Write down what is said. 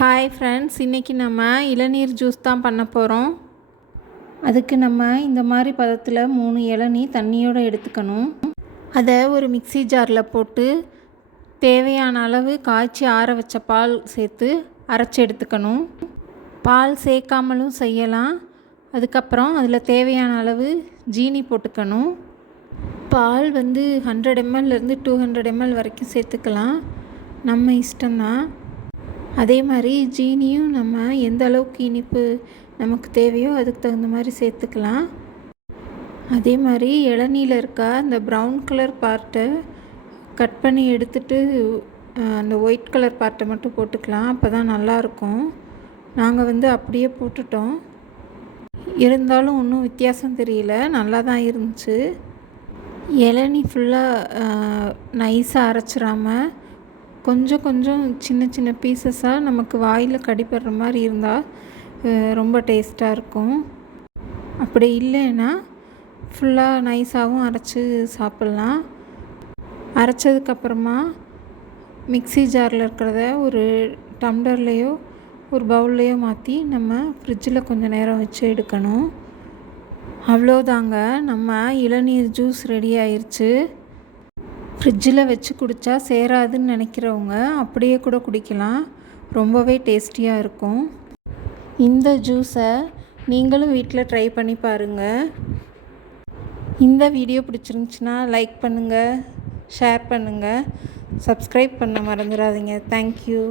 Hi friends, இன்றைக்கி நம்ம இளநீர் ஜூஸ் தான் பண்ண போகிறோம். அதுக்கு நம்ம இந்த மாதிரி பதத்தில் 3 இளநீ தண்ணியோடு எடுத்துக்கணும். அதை ஒரு மிக்ஸி ஜாரில் போட்டு தேவையான அளவு காய்ச்சி ஆற வச்ச பால் சேர்த்து அரைச்சி எடுத்துக்கணும். பால் சேர்க்காமலும் செய்யலாம். அதுக்கப்புறம் அதில் தேவையான அளவு ஜீனி போட்டுக்கணும். பால் 100 ml 200 ml வரைக்கும் சேர்த்துக்கலாம், நம்ம இஷ்டம்தான். அதே மாதிரி ஜீனியும் நம்ம எந்த அளவுக்கு இனிப்பு நமக்கு தேவையோ அதுக்கு தகுந்த மாதிரி சேர்த்துக்கலாம். அதே மாதிரி இளநீல இருக்க அந்த ப்ரௌன் கலர் பார்ட்டை கட் பண்ணி எடுத்துட்டு அந்த ஒயிட் கலர் பார்ட்டை மட்டும் போட்டுக்கலாம், அப்போ தான் நல்லாயிருக்கும். நாங்கள் அப்படியே போட்டுட்டோம். இருந்தாலும் ஒன்றும் வித்தியாசம் தெரியல, நல்லா தான் இருந்துச்சு. இளநீ ஃபுல்லாக நைஸாக அரைச்சிடாமல் கொஞ்சம் கொஞ்சம் சின்ன சின்ன பீசஸாக நமக்கு வாயில் கடிப்படுற மாதிரி இருந்தால் ரொம்ப டேஸ்ட்டாக இருக்கும். அப்படி இல்லைன்னா ஃபுல்லாக நைஸாகவும் அரைச்சி சாப்பிட்லாம். அரைச்சதுக்கப்புறமா மிக்ஸி ஜாரில் இருக்கிறத ஒரு டம்ளர்லேயோ ஒரு பவுல்லையோ மாற்றி நம்ம ஃப்ரிட்ஜில் கொஞ்சம் நேரம் வச்சு எடுக்கணும். அவ்வளோதாங்க, நம்ம இளநீர் ஜூஸ் ரெடி ஆயிடுச்சு. ஃப்ரிட்ஜில் வச்சு குடித்தா சேராதுன்னு நினைக்கிறவங்க அப்படியே கூட குடிக்கலாம், ரொம்பவே டேஸ்டியாக இருக்கும். இந்த ஜூஸை நீங்களும் வீட்டில் ட்ரை பண்ணி பாருங்கள். இந்த வீடியோ பிடிச்சிருந்துச்சின்னா லைக் பண்ணுங்கள், ஷேர் பண்ணுங்கள், சப்ஸ்கிரைப் பண்ண மறந்துடாதீங்க. தேங்க்யூ.